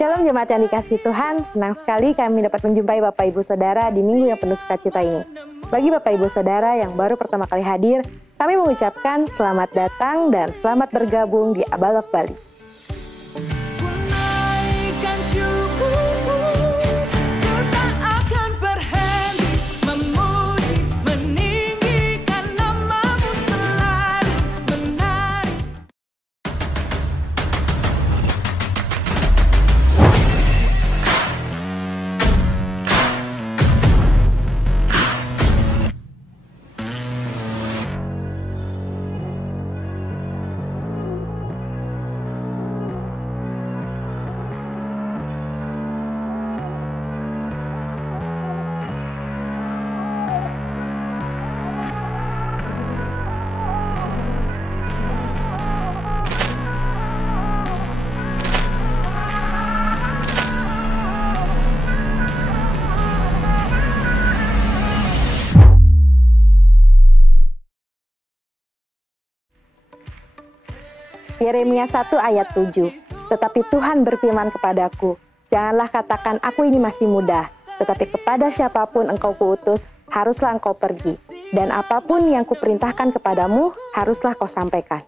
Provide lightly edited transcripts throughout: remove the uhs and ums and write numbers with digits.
Shalom jemaat yang dikasihi Tuhan, senang sekali kami dapat menjumpai Bapak Ibu Saudara di minggu yang penuh sukacita ini. Bagi Bapak Ibu Saudara yang baru pertama kali hadir, kami mengucapkan selamat datang dan selamat bergabung di Abalok Bali. Yeremia 1 ayat 7. Tetapi Tuhan berfirman kepadaku, janganlah katakan aku ini masih muda, tetapi kepada siapapun engkau kuutus, haruslah engkau pergi. Dan apapun yang kuperintahkan kepadamu, haruslah kau sampaikan.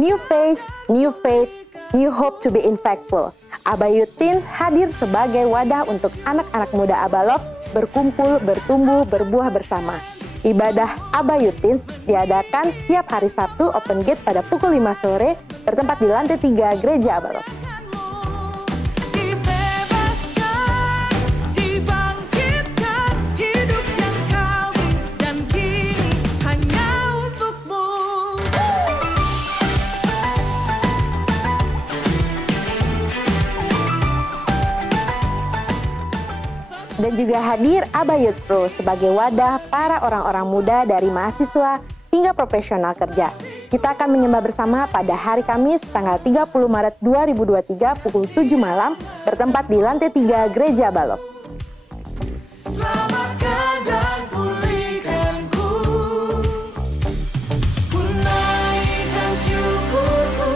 New face, new faith, new hope to be impactful. Abayutin hadir sebagai wadah untuk anak-anak muda Abalok berkumpul, bertumbuh, berbuah bersama. Ibadah Abayutin diadakan setiap hari Sabtu open gate pada pukul 5 sore bertempat di lantai 3 Gereja Abalok. Dan juga hadir Abayut Pro sebagai wadah para orang-orang muda dari mahasiswa hingga profesional kerja. Kita akan menyembah bersama pada hari Kamis tanggal 30 Maret 2023 pukul 7 malam bertempat di lantai 3 Gereja Abalok. Selamatkan dan pulihkanku, ku naikkan syukurku,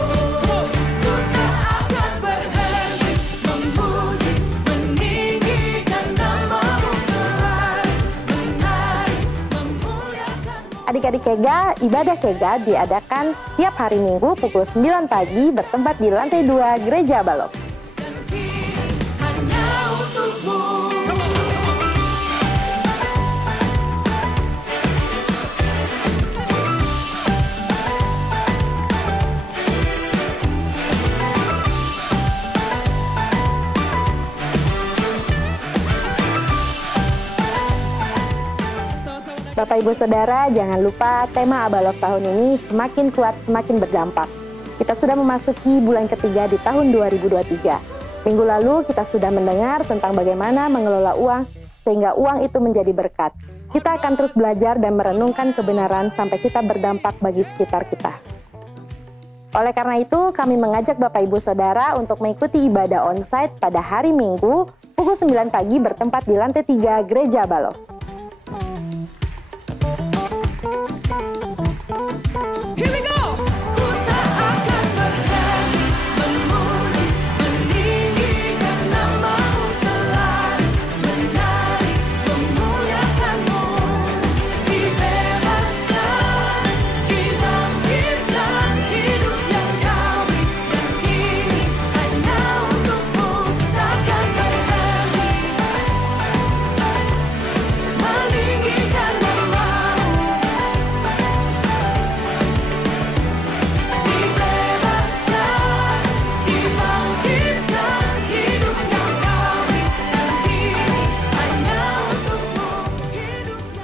ku tak akan berhenti memuji, meninggikan namamu selalu, menari, memuliakanmu. Adik-adik Kega, ibadah Kega diadakan setiap hari Minggu pukul 9 pagi bertempat di lantai 2 Gereja Abalok. Bapak Ibu Saudara, jangan lupa tema Abalok tahun ini semakin kuat, semakin berdampak. Kita sudah memasuki bulan ketiga di tahun 2023. Minggu lalu kita sudah mendengar tentang bagaimana mengelola uang sehingga uang itu menjadi berkat. Kita akan terus belajar dan merenungkan kebenaran sampai kita berdampak bagi sekitar kita. Oleh karena itu, kami mengajak Bapak Ibu Saudara untuk mengikuti ibadah onsite pada hari Minggu pukul 9 pagi bertempat di lantai 3 Gereja Abalok.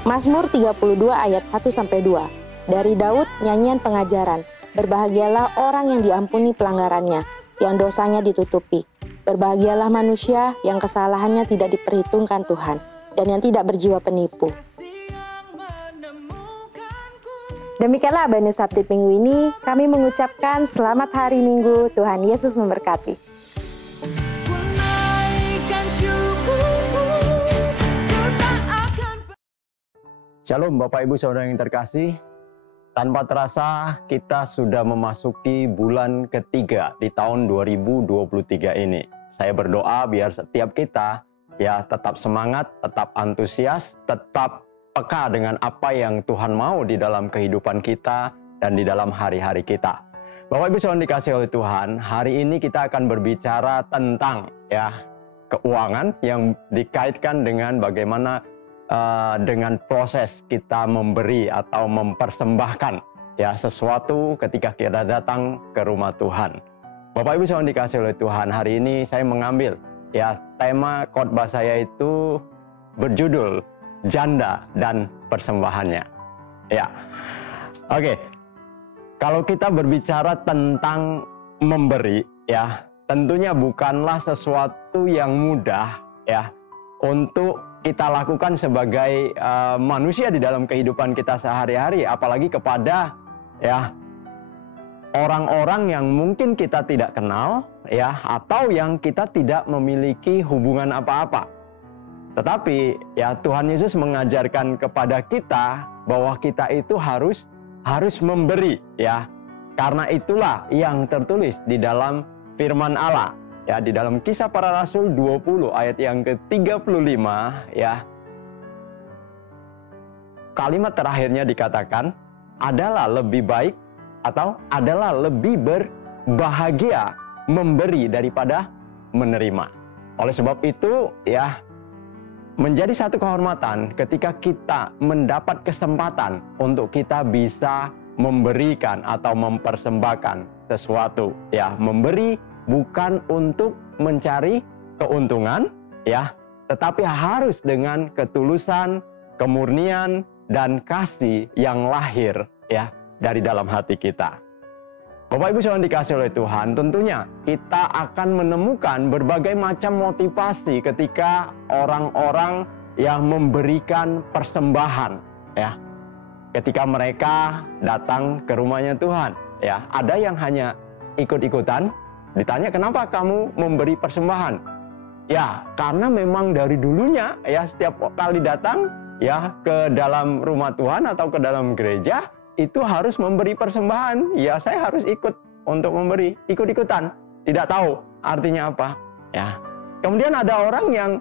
Mazmur 32 ayat 1-2. Dari Daud, nyanyian pengajaran. Berbahagialah orang yang diampuni pelanggarannya, yang dosanya ditutupi. Berbahagialah manusia yang kesalahannya tidak diperhitungkan Tuhan, dan yang tidak berjiwa penipu. Demikianlah Abah News Update minggu ini. Kami mengucapkan selamat hari Minggu, Tuhan Yesus memberkati. Shalom Bapak Ibu Saudara yang terkasih. Tanpa terasa kita sudah memasuki bulan ketiga di tahun 2023 ini. Saya berdoa biar setiap kita ya tetap semangat, tetap antusias, tetap peka dengan apa yang Tuhan mau di dalam kehidupan kita dan di dalam hari-hari kita. Bapak Ibu saudara dikasih oleh Tuhan, hari ini kita akan berbicara tentang ya keuangan yang dikaitkan dengan bagaimana dengan proses kita memberi atau mempersembahkan ya sesuatu ketika kita datang ke rumah Tuhan. Bapak Ibu saudara dikasih oleh Tuhan, hari ini saya mengambil ya tema khotbah saya itu berjudul Janda dan Persembahannya. Ya. Oke. Kalau kita berbicara tentang memberi ya, tentunya bukanlah sesuatu yang mudah ya untuk kita lakukan sebagai manusia di dalam kehidupan kita sehari-hari, apalagi kepada ya orang-orang yang mungkin kita tidak kenal ya, atau yang kita tidak memiliki hubungan apa-apa. Tetapi ya Tuhan Yesus mengajarkan kepada kita bahwa kita itu harus memberi ya. Karena itulah yang tertulis di dalam firman Allah. Ya, di dalam Kisah Para Rasul 20 ayat yang ke-35 ya. Kalimat terakhirnya dikatakan adalah lebih baik atau adalah lebih berbahagia memberi daripada menerima. Oleh sebab itu ya menjadi satu kehormatan ketika kita mendapat kesempatan untuk kita bisa memberikan atau mempersembahkan sesuatu ya, memberi bukan untuk mencari keuntungan ya, tetapi harus dengan ketulusan, kemurnian dan kasih yang lahir ya dari dalam hati kita. Bapak Ibu saudara dikasih oleh Tuhan, tentunya kita akan menemukan berbagai macam motivasi ketika orang-orang yang memberikan persembahan ya. Ketika mereka datang ke rumahnya Tuhan ya, ada yang hanya ikut-ikutan. Ditanya, kenapa kamu memberi persembahan? Ya, karena memang dari dulunya ya setiap kali datang ya ke dalam rumah Tuhan atau ke dalam gereja itu harus memberi persembahan. Ya, saya harus ikut untuk memberi, ikut-ikutan. Tidak tahu artinya apa. Ya. Kemudian ada orang yang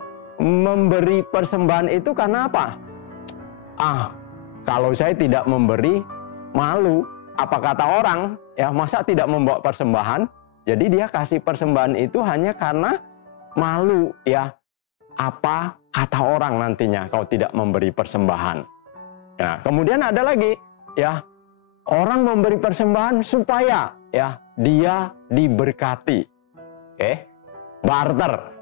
memberi persembahan itu karena apa? Kalau saya tidak memberi, malu. Apa kata orang? Ya, masa tidak membawa persembahan? Jadi dia kasih persembahan itu hanya karena malu ya. Apa kata orang nantinya kalau tidak memberi persembahan. Nah, kemudian ada lagi ya, orang memberi persembahan supaya ya dia diberkati. Oke. Barter.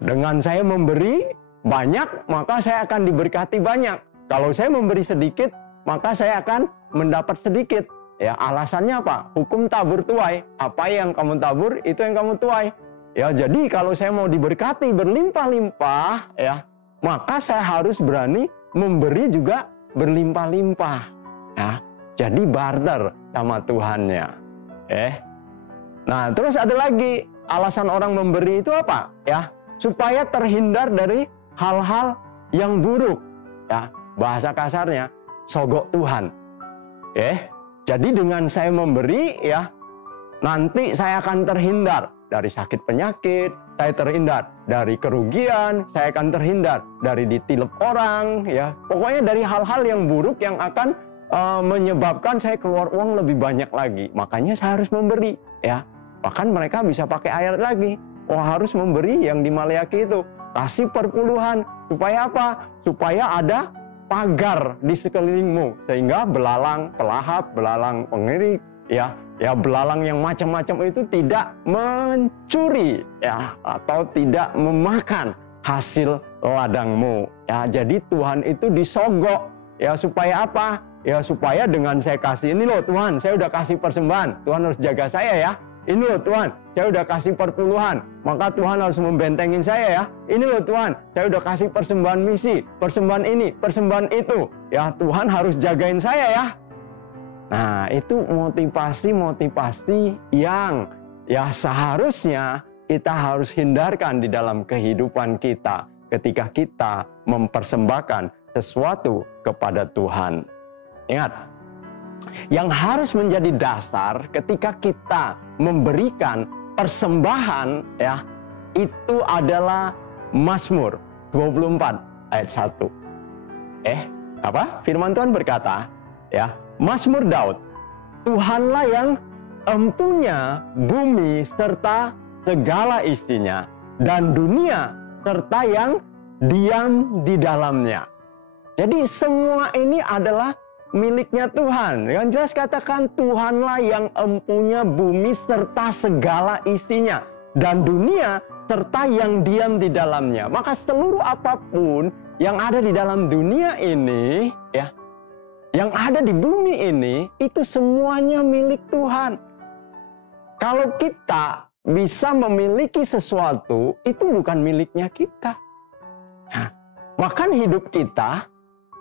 Dengan saya memberi banyak, maka saya akan diberkati banyak. Kalau saya memberi sedikit, maka saya akan mendapat sedikit. Ya, alasannya apa? Hukum tabur tuai. Apa yang kamu tabur, itu yang kamu tuai. Ya, jadi kalau saya mau diberkati berlimpah-limpah, ya, maka saya harus berani memberi juga berlimpah-limpah. Ya, jadi barter sama Tuhannya. Nah, terus ada lagi alasan orang memberi itu apa? Ya, supaya terhindar dari hal-hal yang buruk. Ya, bahasa kasarnya sogok Tuhan. Jadi dengan saya memberi ya, nanti saya akan terhindar dari sakit penyakit, saya terhindar dari kerugian, saya akan terhindar dari ditilep orang ya. Pokoknya dari hal-hal yang buruk yang akan menyebabkan saya keluar uang lebih banyak lagi. Makanya saya harus memberi ya. Bahkan mereka bisa pakai ayat lagi. Harus memberi yang di Maleakhi itu. Kasih perpuluhan. Supaya apa? Supaya ada pagar di sekelilingmu sehingga belalang pelahap, belalang pengerik ya belalang yang macam-macam itu tidak mencuri ya atau tidak memakan hasil ladangmu ya. Jadi Tuhan itu disogok ya, supaya apa? Ya supaya dengan saya kasih ini loh Tuhan, saya udah kasih persembahan, Tuhan harus jaga saya ya. Ini loh Tuhan, saya udah kasih perpuluhan, maka Tuhan harus membentengin saya ya. Ini loh Tuhan, saya udah kasih persembahan misi, persembahan ini, persembahan itu. Ya Tuhan harus jagain saya ya. Nah itu motivasi-motivasi yang ya seharusnya kita harus hindarkan di dalam kehidupan kita ketika kita mempersembahkan sesuatu kepada Tuhan. Ingat, yang harus menjadi dasar ketika kita memberikan persembahan, ya, itu adalah Mazmur 24 ayat 1. Firman Tuhan berkata, ya, Mazmur Daud, Tuhanlah yang empunya bumi serta segala isinya, dan dunia serta yang diam di dalamnya. Jadi semua ini adalah miliknya Tuhan. Yang jelas katakan, Tuhanlah yang empunya bumi serta segala isinya, dan dunia serta yang diam di dalamnya. Maka seluruh apapun yang ada di dalam dunia ini, ya, yang ada di bumi ini, itu semuanya milik Tuhan. Kalau kita bisa memiliki sesuatu, itu bukan miliknya kita. Nah, bahkan hidup kita,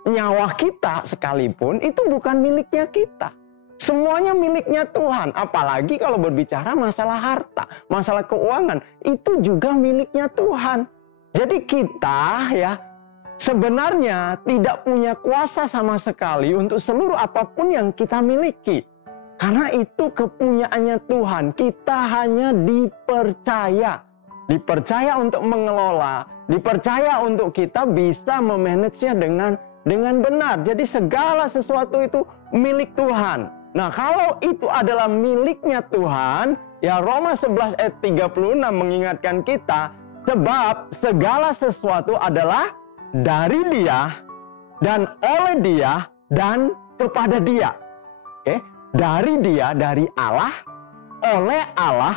nyawa kita sekalipun, itu bukan miliknya kita. Semuanya miliknya Tuhan. Apalagi kalau berbicara masalah harta, masalah keuangan, itu juga miliknya Tuhan. Jadi kita, ya, sebenarnya tidak punya kuasa sama sekali untuk seluruh apapun yang kita miliki. Karena itu kepunyaannya Tuhan. Kita hanya dipercaya. Dipercaya untuk mengelola. Dipercaya untuk kita bisa memanagenya dengan benar. Jadi segala sesuatu itu milik Tuhan. Nah, kalau itu adalah miliknya Tuhan, ya, Roma 11 ayat 36 mengingatkan kita, sebab segala sesuatu adalah dari Dia, dan oleh Dia, dan kepada Dia. Dari Dia, dari Allah, oleh Allah,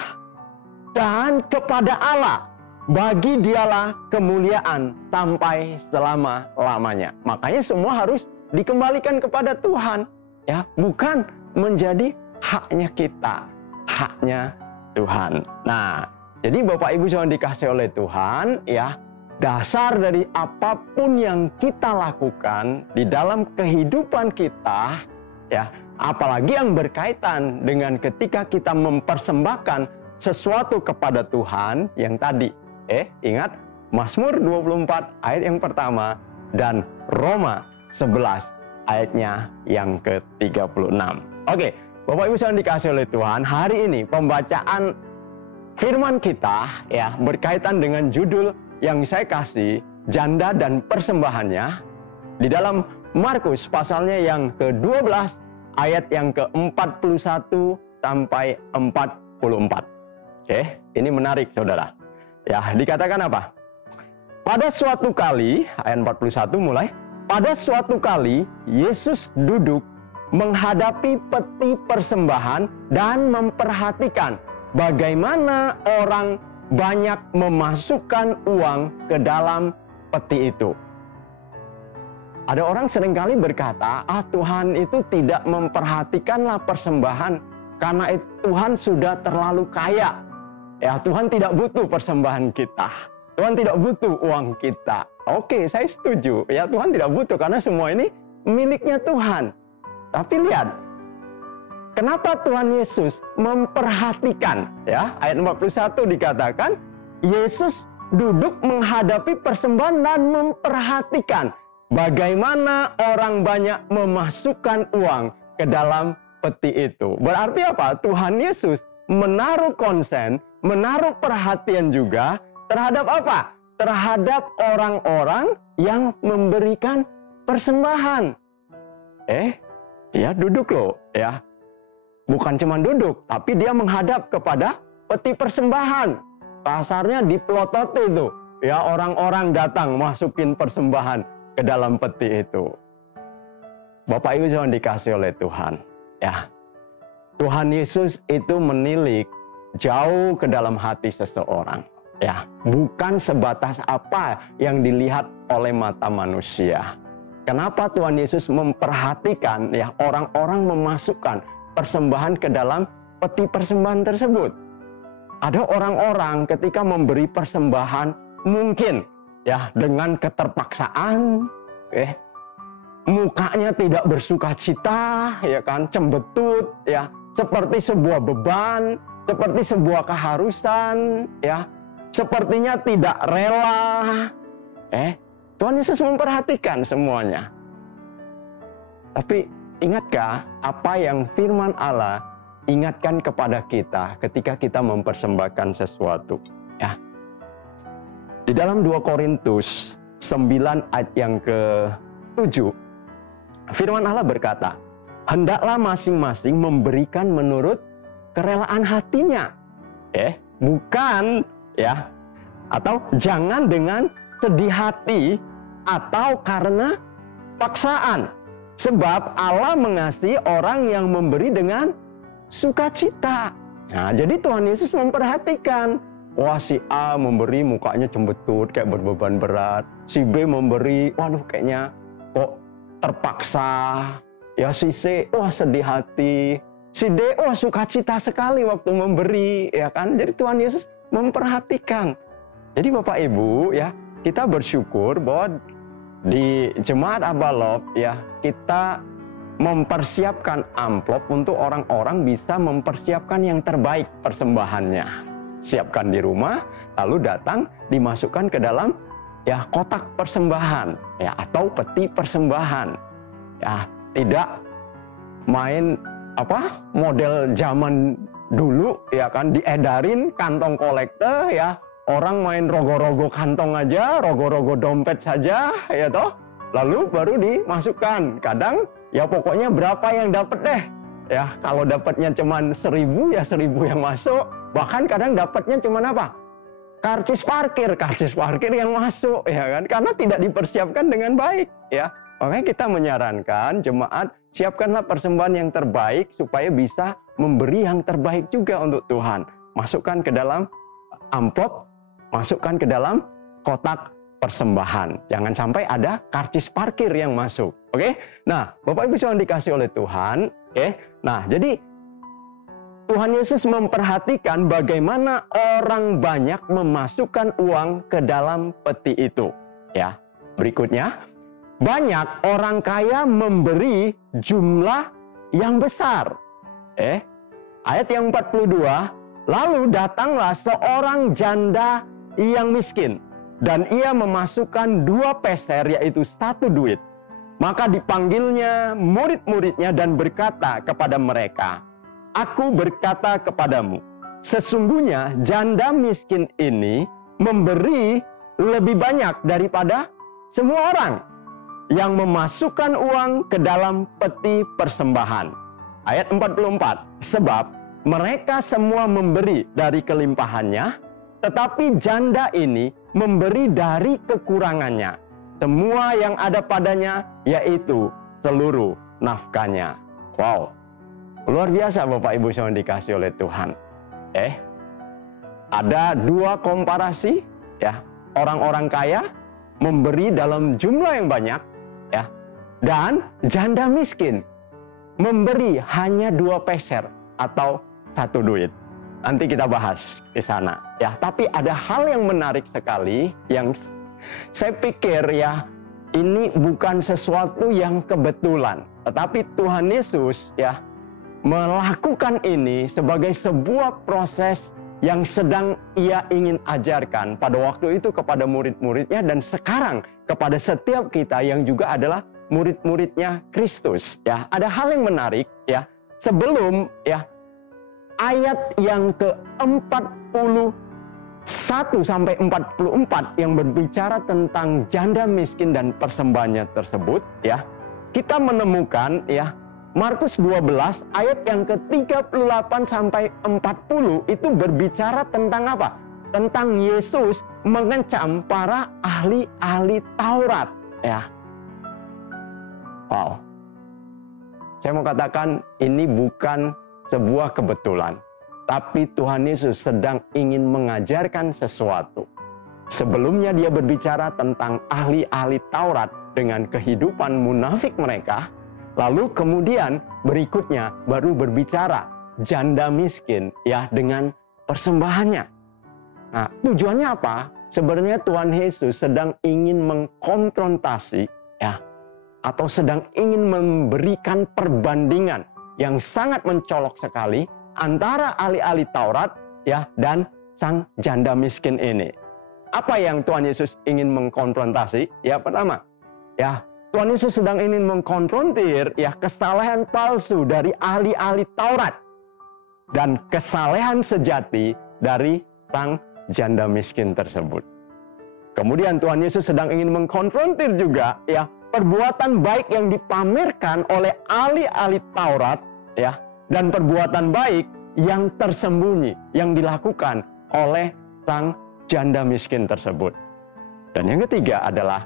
dan kepada Allah. Bagi Dialah kemuliaan sampai selama-lamanya. Makanya semua harus dikembalikan kepada Tuhan, ya, bukan menjadi haknya kita, haknya Tuhan. Nah, jadi Bapak Ibu yang dikasihi oleh Tuhan, ya, dasar dari apapun yang kita lakukan di dalam kehidupan kita, ya, apalagi yang berkaitan dengan ketika kita mempersembahkan sesuatu kepada Tuhan, yang tadi, ingat Mazmur 24 ayat yang pertama dan Roma 11 ayatnya yang ke-36. Oke, Bapak Ibu yang dikasihi oleh Tuhan, hari ini pembacaan firman kita, ya, berkaitan dengan judul yang saya kasih, janda dan persembahannya, di dalam Markus pasalnya yang ke-12 ayat yang ke-41 sampai 44. Ini menarik, Saudara. Ya, dikatakan apa? Pada suatu kali, ayat 41 mulai, pada suatu kali Yesus duduk menghadapi peti persembahan dan memperhatikan bagaimana orang banyak memasukkan uang ke dalam peti itu. Ada orang seringkali berkata, Tuhan itu tidak memperhatikanlah persembahan karena Tuhan sudah terlalu kaya. Ya, Tuhan tidak butuh persembahan kita. Tuhan tidak butuh uang kita. Oke, saya setuju. Ya, Tuhan tidak butuh karena semua ini miliknya Tuhan. Tapi lihat, kenapa Tuhan Yesus memperhatikan? Ya, ayat 41 dikatakan, Yesus duduk menghadapi persembahan dan memperhatikan bagaimana orang banyak memasukkan uang ke dalam peti itu. Berarti apa? Tuhan Yesus menaruh konsen, menaruh perhatian juga terhadap apa? Terhadap orang-orang yang memberikan persembahan. Dia duduk loh, ya. Bukan cuma duduk, tapi dia menghadap kepada peti persembahan. Kasarnya dipelototi itu, ya, orang-orang datang masukin persembahan ke dalam peti itu. Bapak Ibu yang dikasihi oleh Tuhan, ya. Tuhan Yesus itu menilik jauh ke dalam hati seseorang, ya, bukan sebatas apa yang dilihat oleh mata manusia. Kenapa Tuhan Yesus memperhatikan, ya, orang-orang memasukkan persembahan ke dalam peti persembahan tersebut? Ada orang-orang ketika memberi persembahan mungkin, ya, dengan keterpaksaan, mukanya tidak bersukacita, ya kan, cembetut, ya, seperti sebuah beban, seperti sebuah keharusan, ya, sepertinya tidak rela. Tuhan Yesus memperhatikan semuanya. Tapi ingatkah apa yang firman Allah ingatkan kepada kita ketika kita mempersembahkan sesuatu? Ya. Di dalam 2 Korintus 9 ayat yang ke-7, firman Allah berkata, hendaklah masing-masing memberikan menurut kerelaan hatinya. Bukan ya, atau jangan dengan sedih hati atau karena paksaan. Sebab Allah mengasihi orang yang memberi dengan sukacita. Nah, jadi Tuhan Yesus memperhatikan. Wah, si A memberi mukanya cembetut kayak berbeban berat. Si B memberi, waduh kayaknya kok terpaksa. Ya, si C, wah sedih hati. Si D, wah sukacita sekali waktu memberi, ya kan? Jadi Tuhan Yesus memperhatikan. Jadi Bapak Ibu, ya, kita bersyukur bahwa di Jemaat Abalop, ya, kita mempersiapkan amplop untuk orang-orang bisa mempersiapkan yang terbaik persembahannya. Siapkan di rumah, lalu datang dimasukkan ke dalam ya kotak persembahan, ya, atau peti persembahan. Ya, tidak main model zaman dulu, ya kan, diedarin kantong kolektor, ya, orang main rogo-rogo kantong aja, rogo-rogo dompet saja, ya toh, lalu baru dimasukkan. Kadang ya pokoknya berapa yang dapat deh, ya, kalau dapatnya cuman 1.000 ya 1.000 yang masuk, bahkan kadang dapatnya cuman apa, karcis parkir yang masuk, ya kan, karena tidak dipersiapkan dengan baik, ya. Makanya kita menyarankan jemaat, siapkanlah persembahan yang terbaik supaya bisa memberi yang terbaik juga untuk Tuhan. Masukkan ke dalam amplop, masukkan ke dalam kotak persembahan. Jangan sampai ada karcis parkir yang masuk. Oke? Nah, Bapak Ibu yang dikasih oleh Tuhan, oke? Nah, jadi Tuhan Yesus memperhatikan bagaimana orang banyak memasukkan uang ke dalam peti itu. Ya. Berikutnya, banyak orang kaya memberi jumlah yang besar. Ayat yang 42, lalu datanglah seorang janda yang miskin, dan ia memasukkan 2 peser, yaitu 1 duit. Maka dipanggilnya murid-muridnya dan berkata kepada mereka, aku berkata kepadamu, sesungguhnya janda miskin ini memberi lebih banyak daripada semua orang yang memasukkan uang ke dalam peti persembahan. Ayat 44, sebab mereka semua memberi dari kelimpahannya, tetapi janda ini memberi dari kekurangannya, semua yang ada padanya, yaitu seluruh nafkahnya. Wow, luar biasa Bapak Ibu yang dikasih oleh Tuhan. Ada 2 komparasi, ya, orang-orang kaya memberi dalam jumlah yang banyak, ya, dan janda miskin memberi hanya 2 peser atau 1 duit. Nanti kita bahas di sana, ya. Tapi ada hal yang menarik sekali yang saya pikir, ya, ini bukan sesuatu yang kebetulan, tetapi Tuhan Yesus, ya, melakukan ini sebagai sebuah proses yang sedang ia ingin ajarkan pada waktu itu kepada murid-muridnya, dan sekarang kepada setiap kita yang juga adalah murid-muridnya Kristus. Ya, ada hal yang menarik, ya, sebelum, ya, ayat yang ke-41 sampai 44 yang berbicara tentang janda miskin dan persembahannya tersebut, ya, kita menemukan, ya, Markus 12 ayat yang ke-38 sampai 40 itu berbicara tentang apa? Tentang Yesus mengecam para ahli-ahli Taurat, ya. Wow. Saya mau katakan ini bukan sebuah kebetulan, tapi Tuhan Yesus sedang ingin mengajarkan sesuatu. Sebelumnya dia berbicara tentang ahli-ahli Taurat dengan kehidupan munafik mereka, lalu kemudian berikutnya baru berbicara janda miskin, ya, dengan persembahannya. Nah, tujuannya apa? Sebenarnya Tuhan Yesus sedang ingin mengkonfrontasi, ya, atau sedang ingin memberikan perbandingan yang sangat mencolok sekali antara ahli-ahli Taurat, ya, dan sang janda miskin ini. Apa yang Tuhan Yesus ingin mengkonfrontasi? Ya, pertama, ya, Tuhan Yesus sedang ingin mengkonfrontir ya kesalehan palsu dari ahli-ahli Taurat dan kesalehan sejati dari sang janda miskin tersebut. Kemudian Tuhan Yesus sedang ingin mengkonfrontir juga ya perbuatan baik yang dipamerkan oleh ahli-ahli Taurat ya dan perbuatan baik yang tersembunyi yang dilakukan oleh sang janda miskin tersebut. Dan yang ketiga adalah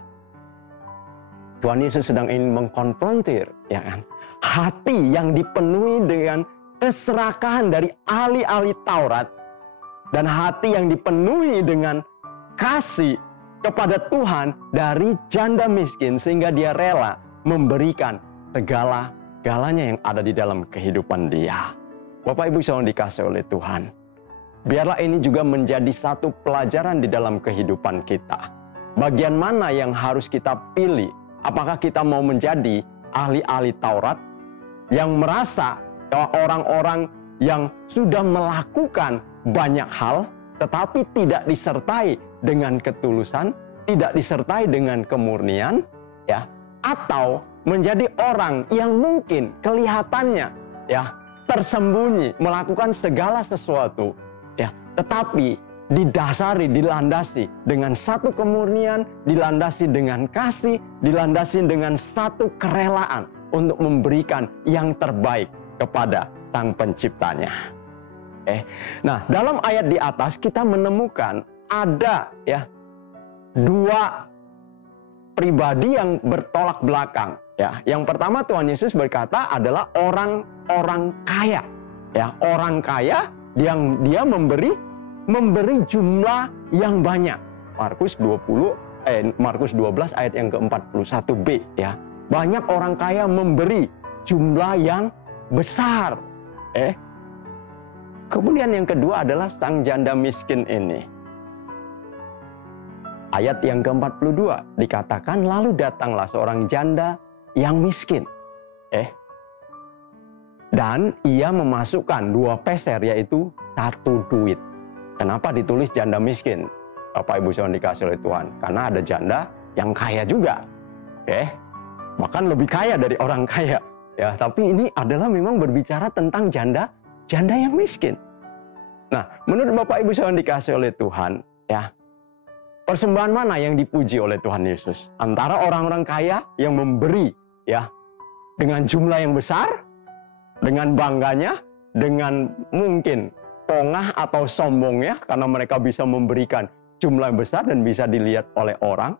Tuhan Yesus sedang ingin mengkonfrontir ya kan hati yang dipenuhi dengan keserakahan dari ahli-ahli Taurat dan hati yang dipenuhi dengan kasih kepada Tuhan dari janda miskin sehingga dia rela memberikan segala-galanya yang ada di dalam kehidupan dia. Bapak Ibu yang dikasihi oleh Tuhan, biarlah ini juga menjadi satu pelajaran di dalam kehidupan kita. Bagian mana yang harus kita pilih? Apakah kita mau menjadi ahli-ahli Taurat yang merasa bahwa orang-orang yang sudah melakukan banyak hal tetapi tidak disertai dengan ketulusan, tidak disertai dengan kemurnian, ya, atau menjadi orang yang mungkin kelihatannya ya tersembunyi melakukan segala sesuatu, ya, tetapi didasari, dilandasi dengan satu kemurnian, dilandasi dengan kasih, dilandasi dengan satu kerelaan untuk memberikan yang terbaik kepada Sang Penciptanya. Nah, dalam ayat di atas kita menemukan ada ya dua pribadi yang bertolak belakang. Ya, yang pertama Tuhan Yesus berkata adalah orang-orang kaya. Ya, orang kaya yang dia memberi jumlah yang banyak. Markus 12 ayat yang ke-41b ya. Banyak orang kaya memberi jumlah yang besar. Kemudian yang kedua adalah sang janda miskin ini. Ayat yang ke-42 dikatakan lalu datanglah seorang janda yang miskin. Dan ia memasukkan 2 peser yaitu 1 duit. Kenapa ditulis janda miskin? Bapak Ibu yang dikasihi oleh Tuhan. Karena ada janda yang kaya juga. Bahkan lebih kaya dari orang kaya. Ya, tapi ini adalah memang berbicara tentang janda yang miskin. Nah, menurut Bapak Ibu yang dikasihi oleh Tuhan, ya, persembahan mana yang dipuji oleh Tuhan Yesus? Antara orang-orang kaya yang memberi ya dengan jumlah yang besar, dengan bangganya, dengan mungkin pongah atau sombongnya karena mereka bisa memberikan jumlah besar dan bisa dilihat oleh orang,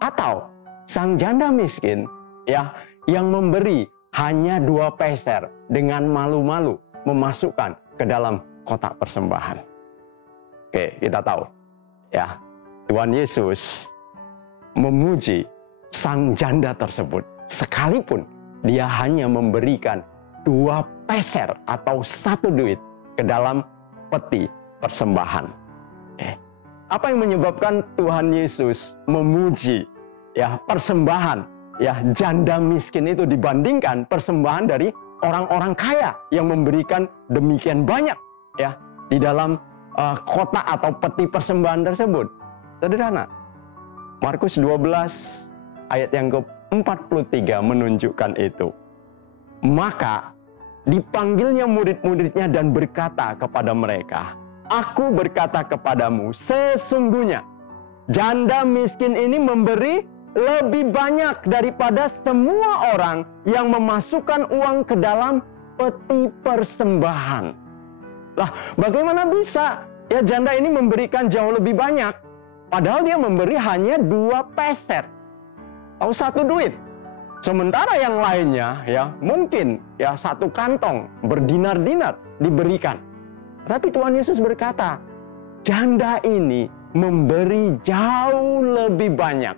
atau sang janda miskin ya yang memberi hanya 2 peser dengan malu-malu memasukkan ke dalam kotak persembahan. Kita tahu ya Tuhan Yesus memuji sang janda tersebut sekalipun dia hanya memberikan 2 peser atau 1 duit ke dalam peti persembahan. Apa yang menyebabkan Tuhan Yesus memuji ya persembahan ya janda miskin itu dibandingkan persembahan dari orang-orang kaya yang memberikan demikian banyak ya di dalam kotak atau peti persembahan tersebut? Sederhana. Markus 12 ayat yang ke-43 menunjukkan itu. Maka dipanggilnya murid-muridnya dan berkata kepada mereka, "Aku berkata kepadamu, sesungguhnya janda miskin ini memberi lebih banyak daripada semua orang yang memasukkan uang ke dalam peti persembahan." Lah, bagaimana bisa ya janda ini memberikan jauh lebih banyak? Padahal dia memberi hanya 2 peser atau 1 duit. Sementara yang lainnya ya mungkin ya 1 kantong berdinar-dinar diberikan. Tapi Tuhan Yesus berkata, janda ini memberi jauh lebih banyak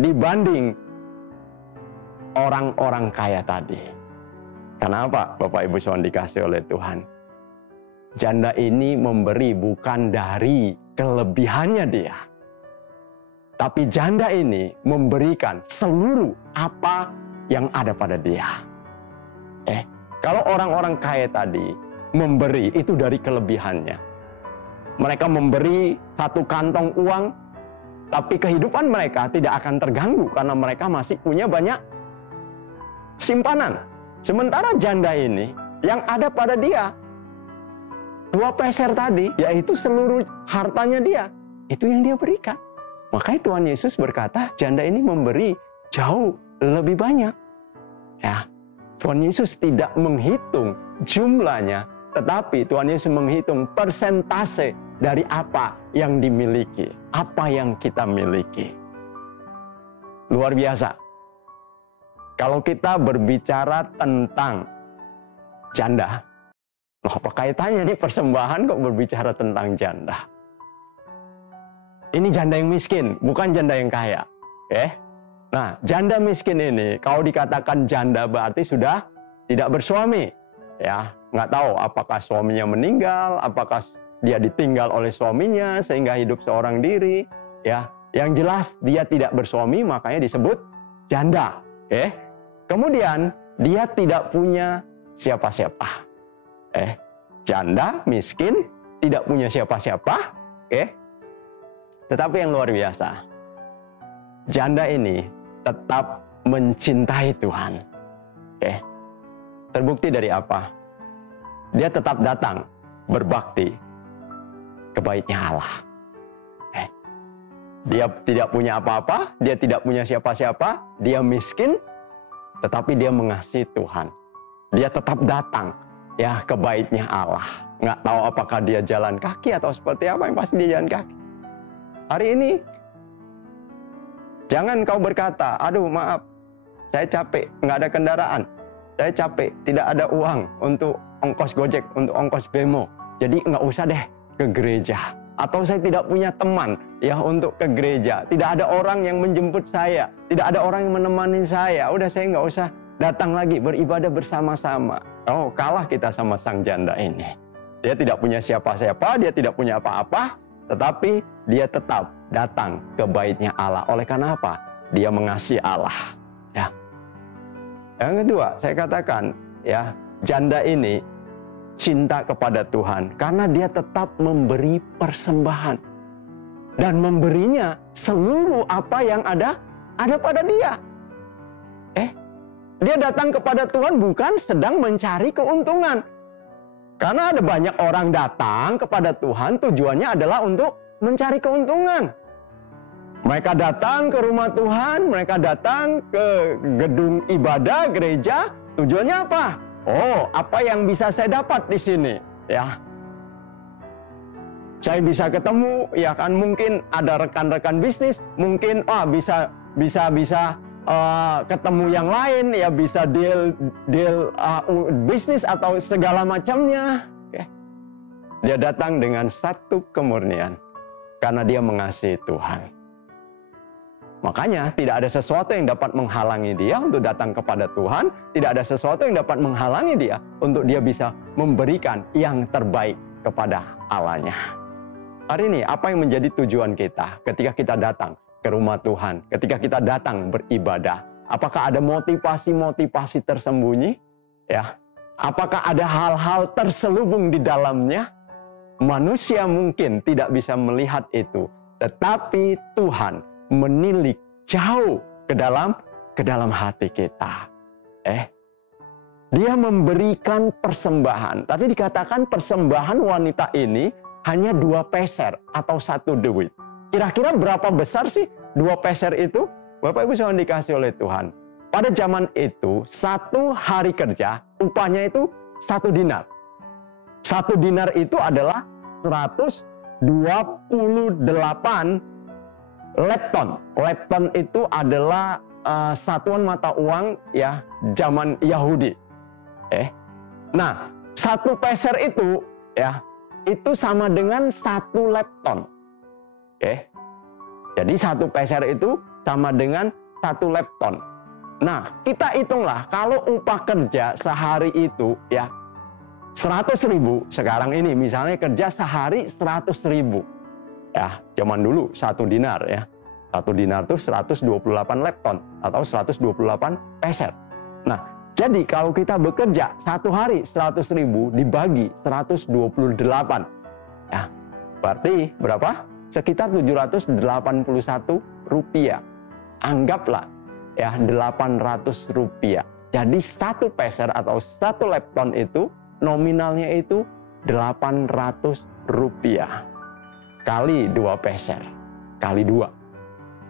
dibanding orang-orang kaya tadi. Kenapa Bapak Ibu yang dikasihi oleh Tuhan? Janda ini memberi bukan dari kelebihannya dia. Tapi janda ini memberikan seluruh apa yang ada pada dia. Kalau orang-orang kaya tadi memberi itu dari kelebihannya. Mereka memberi 1 kantong uang Tapi kehidupan mereka tidak akan terganggu karena mereka masih punya banyak simpanan. Sementara janda ini yang ada pada dia 2 peser tadi, yaitu seluruh hartanya dia, itu yang dia berikan. Makanya Tuhan Yesus berkata, janda ini memberi jauh lebih banyak. Ya, Tuhan Yesus tidak menghitung jumlahnya, tetapi Tuhan Yesus menghitung persentase dari apa yang dimiliki, apa yang kita miliki. Luar biasa. Kalau kita berbicara tentang janda, loh, apa kaitannya nih persembahan kok berbicara tentang janda? Ini janda yang miskin, bukan janda yang kaya. Nah, janda miskin ini, kalau dikatakan janda berarti sudah tidak bersuami. Ya, nggak tahu apakah suaminya meninggal, apakah dia ditinggal oleh suaminya sehingga hidup seorang diri. Ya, yang jelas dia tidak bersuami, makanya disebut janda. Kemudian dia tidak punya siapa-siapa. Janda miskin tidak punya siapa-siapa. Tetapi yang luar biasa, janda ini tetap mencintai Tuhan. Terbukti dari apa? Dia tetap datang berbakti ke baitnya Allah. Dia tidak punya apa-apa, dia tidak punya siapa-siapa, dia miskin, tetapi dia mengasihi Tuhan. Dia tetap datang ya ke baitnya Allah. Nggak tahu apakah dia jalan kaki atau seperti apa, yang pasti dia jalan kaki. Hari ini, jangan kau berkata, aduh maaf, saya capek, nggak ada kendaraan. Saya capek, tidak ada uang untuk ongkos Gojek, untuk ongkos bemo. Jadi nggak usah deh ke gereja. Atau saya tidak punya teman ya untuk ke gereja. Tidak ada orang yang menjemput saya. Tidak ada orang yang menemani saya. Udah saya nggak usah datang lagi beribadah bersama-sama. Oh, kalah kita sama sang janda ini. Dia tidak punya siapa-siapa, dia tidak punya apa-apa. Tetapi dia tetap datang ke baitnya Allah. Oleh karena apa? Dia mengasihi Allah. Ya. Yang kedua, saya katakan ya, janda ini cinta kepada Tuhan karena dia tetap memberi persembahan dan memberinya seluruh apa yang ada pada dia. Dia datang kepada Tuhan bukan sedang mencari keuntungan. Karena ada banyak orang datang kepada Tuhan tujuannya adalah untuk mencari keuntungan. Mereka datang ke rumah Tuhan, mereka datang ke gedung ibadah, gereja, tujuannya apa? Oh, apa yang bisa saya dapat di sini? Ya, saya bisa ketemu, ya kan, mungkin ada rekan-rekan bisnis, mungkin bisa ketemu yang lain, ya bisa deal bisnis atau segala macamnya. Dia datang dengan satu kemurnian karena dia mengasihi Tuhan. Makanya tidak ada sesuatu yang dapat menghalangi dia untuk datang kepada Tuhan. Tidak ada sesuatu yang dapat menghalangi dia untuk dia bisa memberikan yang terbaik kepada Allahnya. Hari ini apa yang menjadi tujuan kita ketika kita datang ke rumah Tuhan, ketika kita datang beribadah? Apakah ada motivasi-motivasi tersembunyi? Ya, apakah ada hal-hal terselubung di dalamnya? Manusia mungkin tidak bisa melihat itu, tetapi Tuhan menilik jauh ke dalam hati kita. Dia memberikan persembahan. Tadi dikatakan persembahan wanita ini hanya 2 peser atau 1 duit. Kira-kira berapa besar sih 2 peser itu? Bapak Ibu yang dikasih oleh Tuhan. Pada zaman itu 1 hari kerja upahnya itu 1 dinar. 1 dinar itu adalah 128 lepton. Lepton itu adalah satuan mata uang ya zaman Yahudi. Nah, 1 peser itu ya itu sama dengan 1 lepton. Jadi 1 peser itu sama dengan 1 lepton. Nah, kita hitunglah kalau upah kerja sehari itu ya 100.000. Sekarang ini misalnya kerja sehari 100.000. Ya, zaman dulu 1 dinar ya. 1 dinar itu 128 lepton atau 128 peser. Nah, jadi kalau kita bekerja 1 hari 100.000 dibagi 128. Ya, berarti berapa? sekitar 781 rupiah. Anggaplah ya 800 rupiah. Jadi 1 peser atau 1 lepton itu nominalnya itu 800 rupiah. Kali 2 peser. Kali 2.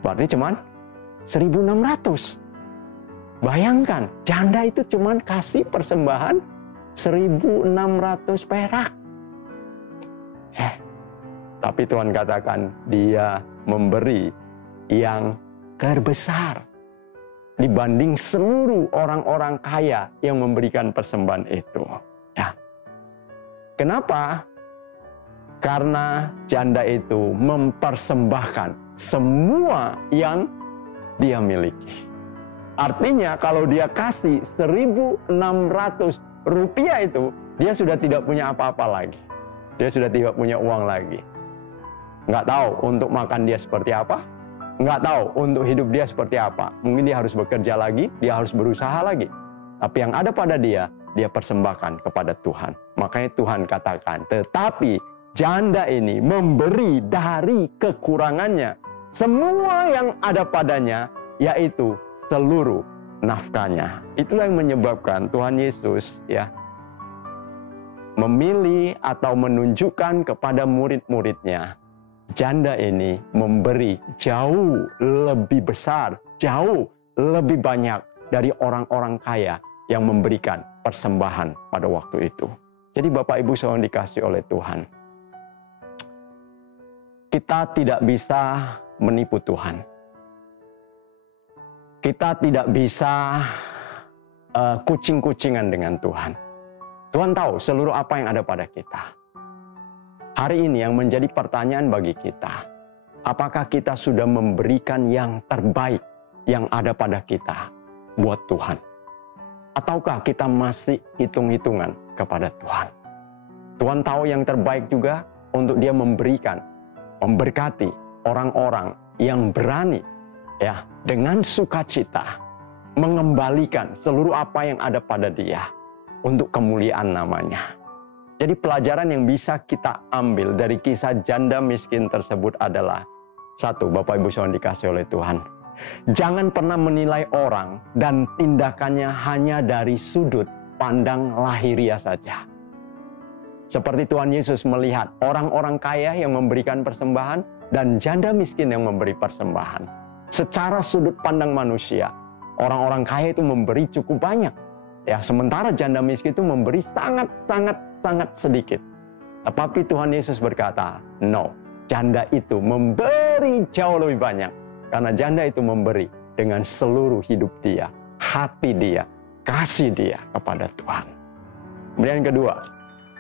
Berarti cuman 1.600. Bayangkan, janda itu cuman kasih persembahan 1.600 perak. Tapi Tuhan katakan dia memberi yang terbesar dibanding seluruh orang-orang kaya yang memberikan persembahan itu. Ya. Kenapa? Karena janda itu mempersembahkan semua yang dia miliki. Artinya kalau dia kasih 1.600 rupiah itu, dia sudah tidak punya apa-apa lagi. Dia sudah tidak punya uang lagi. Nggak tahu untuk makan dia seperti apa. Nggak tahu untuk hidup dia seperti apa. Mungkin dia harus bekerja lagi, dia harus berusaha lagi. Tapi yang ada pada dia persembahkan kepada Tuhan. Makanya Tuhan katakan, tetapi janda ini memberi dari kekurangannya semua yang ada padanya, yaitu seluruh nafkahnya. Itulah yang menyebabkan Tuhan Yesus ya memilih atau menunjukkan kepada murid-muridnya, janda ini memberi jauh lebih besar, jauh lebih banyak dari orang-orang kaya yang memberikan persembahan pada waktu itu. Jadi Bapak Ibu saudara dikasih oleh Tuhan, kita tidak bisa menipu Tuhan. Kita tidak bisa kucing-kucingan dengan Tuhan. Tuhan tahu seluruh apa yang ada pada kita. Hari ini yang menjadi pertanyaan bagi kita, apakah kita sudah memberikan yang terbaik yang ada pada kita buat Tuhan? Ataukah kita masih hitung-hitungan kepada Tuhan? Tuhan tahu yang terbaik juga untuk dia memberikan, memberkati orang-orang yang berani ya dengan sukacita mengembalikan seluruh apa yang ada pada dia untuk kemuliaan namanya. Jadi pelajaran yang bisa kita ambil dari kisah janda miskin tersebut adalah, satu, Bapak Ibu saudara dikasih oleh Tuhan, jangan pernah menilai orang dan tindakannya hanya dari sudut pandang lahiriah saja. Seperti Tuhan Yesus melihat orang-orang kaya yang memberikan persembahan dan janda miskin yang memberi persembahan. Secara sudut pandang manusia, orang-orang kaya itu memberi cukup banyak. Ya, sementara janda miskin itu memberi sangat sedikit. Tetapi Tuhan Yesus berkata, no, janda itu memberi jauh lebih banyak. Karena janda itu memberi dengan seluruh hidup dia, hati dia, kasih dia kepada Tuhan. Kemudian kedua,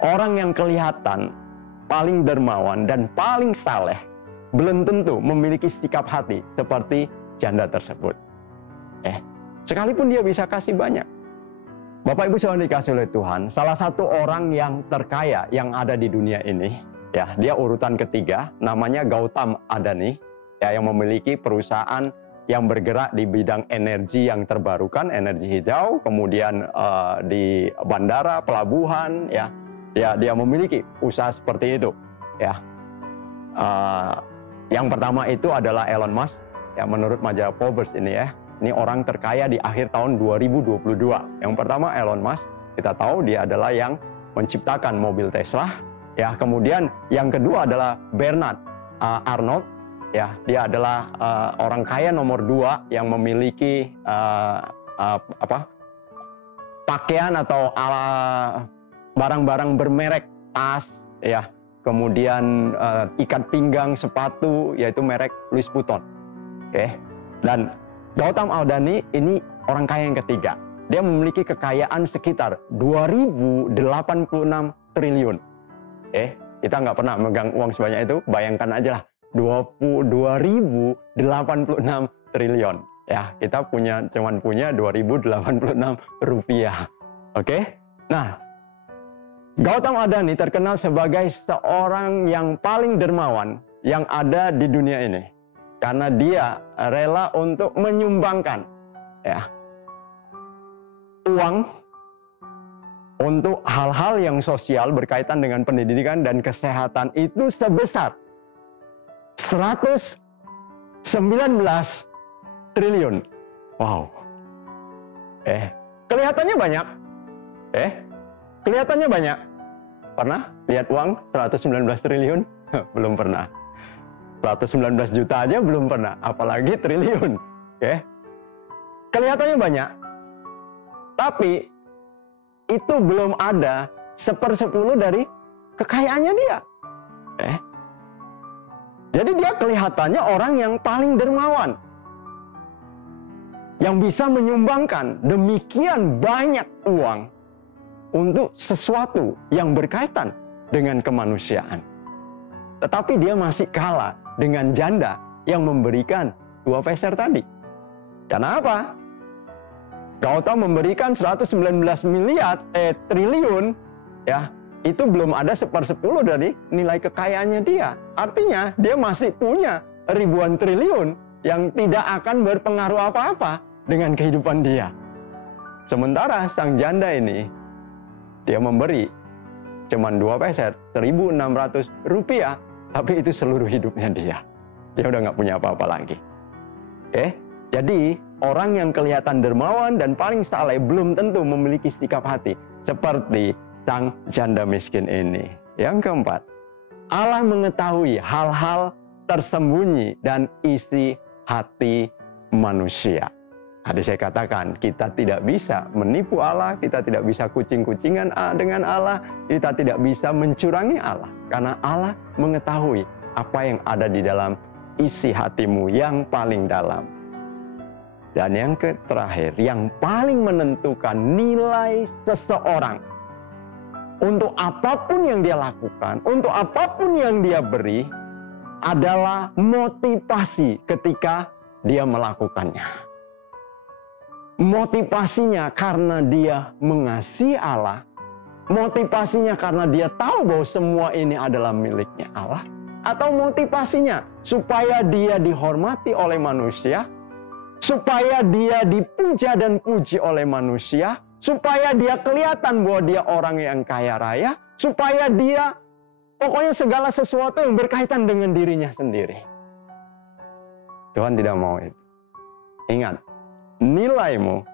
orang yang kelihatan paling dermawan dan paling saleh belum tentu memiliki sikap hati seperti janda tersebut. Sekalipun dia bisa kasih banyak. Bapak Ibu saudara dikasih oleh Tuhan, salah satu orang yang terkaya yang ada di dunia ini, ya, dia urutan ketiga, namanya Gautam Adani, ya, yang memiliki perusahaan yang bergerak di bidang energi yang terbarukan, energi hijau, kemudian di bandara, pelabuhan, ya, dia memiliki usaha seperti itu, ya. Yang pertama itu adalah Elon Musk, ya, menurut majalah Forbes ini ya. Ini orang terkaya di akhir tahun 2022. Yang pertama Elon Musk, kita tahu dia adalah yang menciptakan mobil Tesla. Ya, kemudian yang kedua adalah Bernard Arnault. Ya, dia adalah orang kaya nomor 2 yang memiliki pakaian atau barang-barang bermerek, tas, ya. Kemudian ikat pinggang, sepatu, yaitu merek Louis Vuitton. Dan Gautam Adani ini orang kaya yang ketiga. Dia memiliki kekayaan sekitar 2.086 triliun. Kita nggak pernah megang uang sebanyak itu. Bayangkan aja lah, 2.086 triliun. Ya, kita cuman punya 2.086 rupiah. Nah, Gautam Adani terkenal sebagai seorang yang paling dermawan yang ada di dunia ini. Karena dia rela untuk menyumbangkan ya, uang untuk hal-hal yang sosial berkaitan dengan pendidikan dan kesehatan itu sebesar 119 triliun. Wow. Kelihatannya banyak. Kelihatannya banyak. Pernah lihat uang 119 triliun? Belum pernah. 119 juta aja belum pernah, apalagi triliun. Kelihatannya banyak. Tapi itu belum ada 1/10 dari kekayaannya dia. Jadi dia kelihatannya orang yang paling dermawan. Yang bisa menyumbangkan demikian banyak uang untuk sesuatu yang berkaitan dengan kemanusiaan. Tetapi dia masih kalah dengan janda yang memberikan 2 peser tadi. Karena apa? Kau tahu memberikan 119 triliun, ya, itu belum ada 1/10 dari nilai kekayaannya dia. Artinya dia masih punya ribuan triliun yang tidak akan berpengaruh apa-apa dengan kehidupan dia. Sementara sang janda ini, dia memberi cuman 2 peser, 1.600 rupiah, tapi itu seluruh hidupnya dia. Dia udah nggak punya apa-apa lagi. Jadi orang yang kelihatan dermawan dan paling saleh belum tentu memiliki sikap hati seperti sang janda miskin ini. Yang keempat, Allah mengetahui hal-hal tersembunyi dan isi hati manusia. Tadi saya katakan, kita tidak bisa menipu Allah, kita tidak bisa kucing-kucingan dengan Allah, kita tidak bisa mencurangi Allah. Karena Allah mengetahui apa yang ada di dalam isi hatimu yang paling dalam. Dan yang terakhir, yang paling menentukan nilai seseorang untuk apapun yang dia lakukan, untuk apapun yang dia beri, adalah motivasi ketika dia melakukannya. Motivasinya karena dia mengasihi Allah, motivasinya karena dia tahu bahwa semua ini adalah miliknya Allah, atau motivasinya supaya dia dihormati oleh manusia, supaya dia dipuja dan puji oleh manusia, supaya dia kelihatan bahwa dia orang yang kaya raya, supaya dia pokoknya segala sesuatu yang berkaitan dengan dirinya sendiri. Tuhan tidak mau itu. Ingat, nilaimu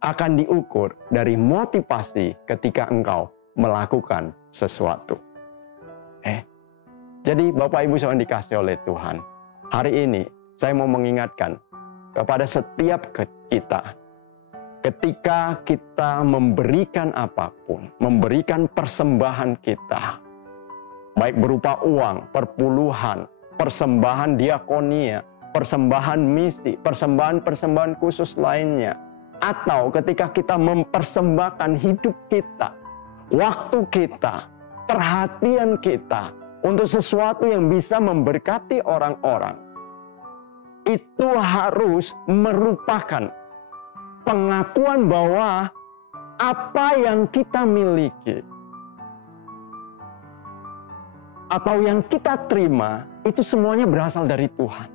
akan diukur dari motivasi ketika engkau melakukan sesuatu. Jadi Bapak Ibu yang dikasihi oleh Tuhan, hari ini saya mau mengingatkan kepada setiap kita, ketika kita memberikan apapun, memberikan persembahan kita, baik berupa uang, perpuluhan, persembahan diakonia, persembahan misi, persembahan khusus lainnya, atau ketika kita mempersembahkan hidup kita, waktu kita, perhatian kita untuk sesuatu yang bisa memberkati orang-orang, itu harus merupakan pengakuan bahwa apa yang kita miliki atau yang kita terima itu semuanya berasal dari Tuhan.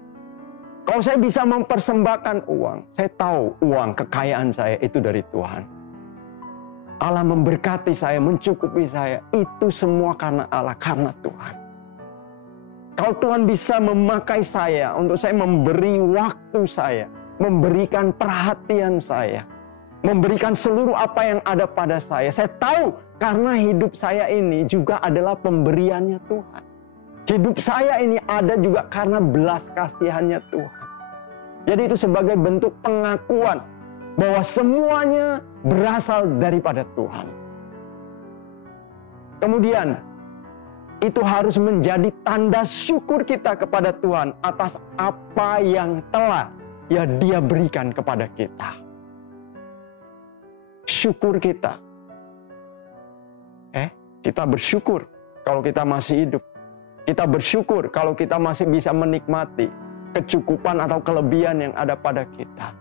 Kalau saya bisa mempersembahkan uang, saya tahu uang, kekayaan saya itu dari Tuhan. Allah memberkati saya, mencukupi saya, itu semua karena Allah, karena Tuhan. Kalau Tuhan bisa memakai saya untuk saya memberi waktu saya, memberikan perhatian saya, memberikan seluruh apa yang ada pada saya tahu karena hidup saya ini juga adalah pemberiannya Tuhan. Hidup saya ini ada juga karena belas kasihannya Tuhan. Jadi itu sebagai bentuk pengakuan bahwa semuanya berasal daripada Tuhan. Kemudian, itu harus menjadi tanda syukur kita kepada Tuhan atas apa yang telah Dia berikan kepada kita. Syukur kita. Kita bersyukur kalau kita masih hidup. Kita bersyukur kalau kita masih bisa menikmati kecukupan atau kelebihan yang ada pada kita.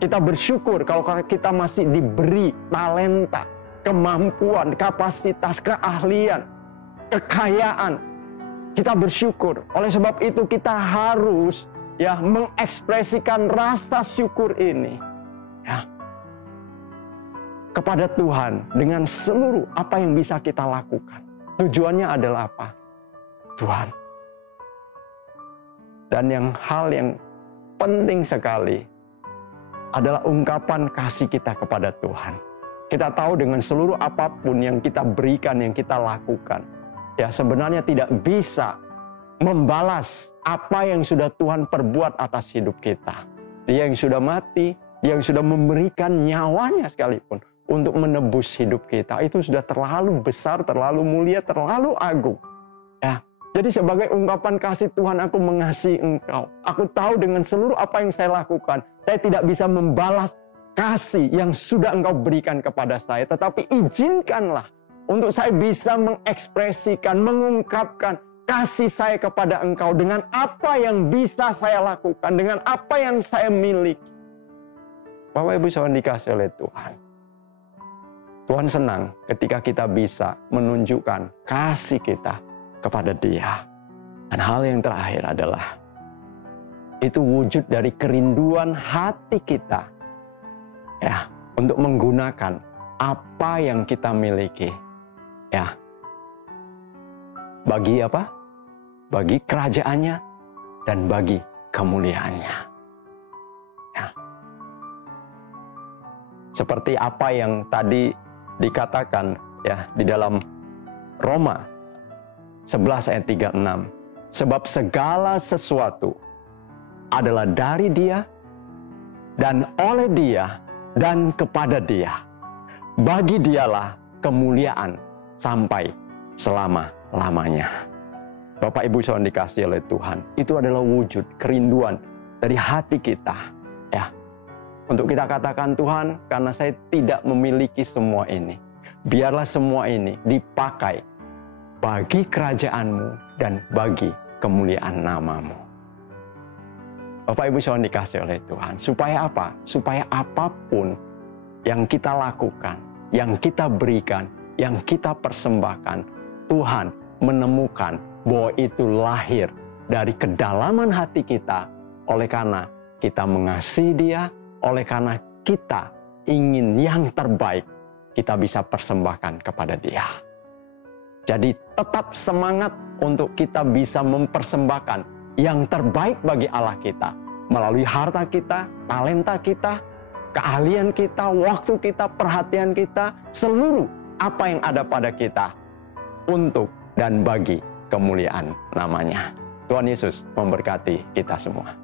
Kita bersyukur kalau kita masih diberi talenta, kemampuan, kapasitas, keahlian, kekayaan. Kita bersyukur. Oleh sebab itu kita harus mengekspresikan rasa syukur ini kepada Tuhan dengan seluruh apa yang bisa kita lakukan. Tujuannya adalah apa? Tuhan, Dan hal yang penting sekali adalah ungkapan kasih kita kepada Tuhan. Kita tahu dengan seluruh apapun yang kita berikan, yang kita lakukan, ya sebenarnya tidak bisa membalas apa yang sudah Tuhan perbuat atas hidup kita. Dia yang sudah mati, Dia yang sudah memberikan nyawanya sekalipun untuk menebus hidup kita. Itu sudah terlalu besar, terlalu mulia, terlalu agung. Ya, jadi sebagai ungkapan kasih Tuhan, aku mengasihi engkau. Aku tahu dengan seluruh apa yang saya lakukan, saya tidak bisa membalas kasih yang sudah engkau berikan kepada saya. Tetapi izinkanlah untuk saya bisa mengekspresikan, mengungkapkan kasih saya kepada engkau dengan apa yang bisa saya lakukan, dengan apa yang saya miliki. Bapak Ibu saudara dikasihi oleh Tuhan. Tuhan senang ketika kita bisa menunjukkan kasih kita kepada Dia. Dan hal yang terakhir adalah itu wujud dari kerinduan hati kita, ya, untuk menggunakan apa yang kita miliki, ya, bagi apa? Bagi kerajaannya dan bagi kemuliaannya. Ya. Seperti apa yang tadi dikatakan, ya, di dalam Roma 11 ayat 36. Sebab segala sesuatu adalah dari Dia dan oleh Dia dan kepada Dia. Bagi Dialah kemuliaan sampai selama-lamanya. Bapak Ibu saudara dikasihi oleh Tuhan, itu adalah wujud kerinduan dari hati kita, ya. Untuk kita katakan, Tuhan, karena saya tidak memiliki semua ini, biarlah semua ini dipakai bagi kerajaan-Mu dan bagi kemuliaan nama-Mu. Bapak Ibu saudara dikasihi oleh Tuhan, supaya apa? Supaya apapun yang kita lakukan, yang kita berikan, yang kita persembahkan, Tuhan menemukan bahwa itu lahir dari kedalaman hati kita, oleh karena kita mengasihi Dia, oleh karena kita ingin yang terbaik, kita bisa persembahkan kepada Dia. Jadi tetap semangat untuk kita bisa mempersembahkan yang terbaik bagi Allah kita, melalui harta kita, talenta kita, keahlian kita, waktu kita, perhatian kita, seluruh apa yang ada pada kita, untuk dan bagi kemuliaan namanya. Tuhan Yesus memberkati kita semua.